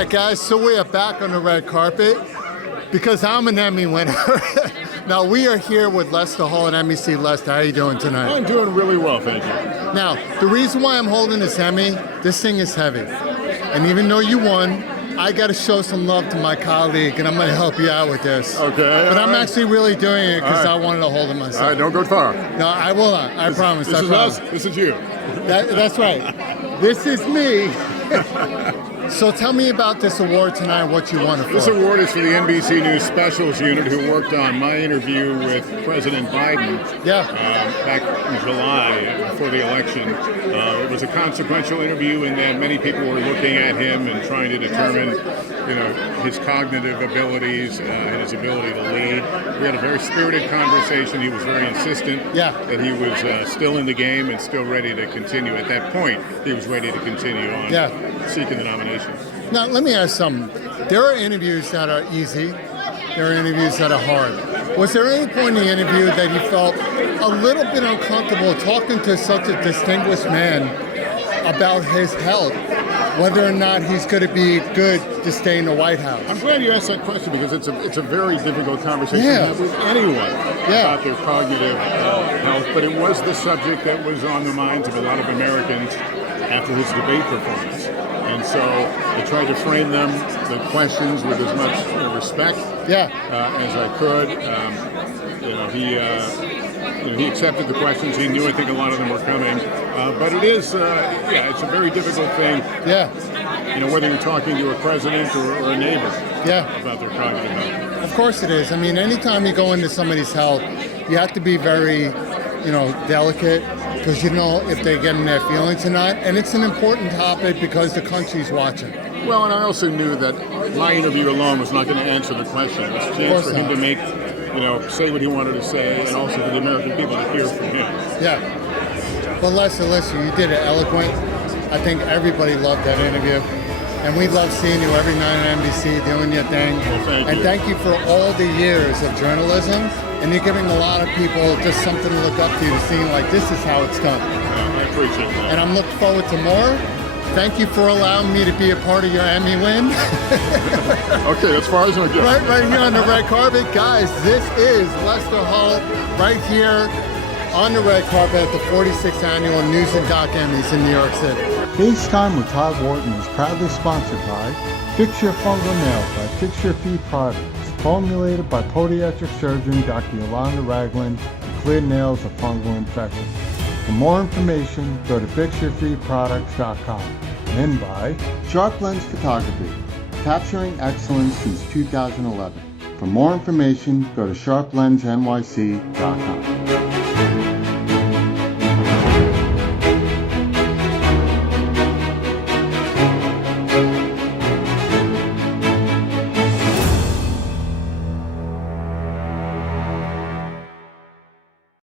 right, guys, so we are back on the red carpet because I'm an Emmy winner. Now, we are here with Lester Holt at NBC. Lester, how are you doing tonight? I'm doing really well, thank you. Now, the reason why I'm holding this Emmy, this thing is heavy. And even though you won, I got to show some love to my colleague, and I'm going to help you out with this. Okay. But I'm actually really doing it because All right. I wanted to hold it myself. All right, don't go far. No, I will not. I promise. This I is promise. us, this is you. That's right. This is me. So tell me about this award tonight, what you won it for. This award is for the NBC News Specials Unit, who worked on my interview with President Biden back in July before the election. It was a consequential interview in that many people were looking at him and trying to determine, his cognitive abilities and his ability to lead. We had a very spirited conversation. He was very insistent that he was still in the game and still ready to continue. At that point, he was ready to continue on seeking the nomination. Now, let me ask something. There are interviews that are easy. There are interviews that are hard. Was there any point in the interview that you felt a little bit uncomfortable talking to such a distinguished man about his health, whether or not he's going to be good to stay in the White House? I'm glad you asked that question because it's a very difficult conversation to have with anyone about their cognitive health. But it was the subject that was on the minds of a lot of Americans after his debate performance. And so I tried to frame the questions with as much respect as I could. He accepted the questions. He knew, I think, a lot of them were coming. But it is, it's a very difficult thing. Whether you're talking to a president or a neighbor about their cognitive health. Of course it is. I mean, anytime you go into somebody's health, you have to be very, delicate, because you know if they're getting their feelings or not. And it's an important topic because the country's watching. Well, and I also knew that my interview alone was not going to answer the question. It was a chance for him to make, say what he wanted to say, and also for the American people to hear from him. Well, Lester, you did it eloquent. I think everybody loved that interview. And we love seeing you every night on NBC doing your thing. Well, thank you. And thank you for all the years of journalism. And you're giving a lot of people just something to look up to, seeing like this is how it's done. I appreciate that. And I'm looking forward to more. Thank you for allowing me to be a part of your Emmy win. Okay, as far as I go. Right here on the red carpet. Guys, this is Lester Holt right here on the red carpet at the 46th Annual News and Doc Emmys in New York City. FaceTime with Todd Wharton is proudly sponsored by Fix Your Fungal Nails by Fix Your Feet Products, formulated by podiatric surgeon Dr. Yolanda Ragland to clear nails of fungal infections. For more information, go to fixyourfeetproducts.com. And by Sharp Lens Photography, capturing excellence since 2011. For more information, go to sharplensnyc.com.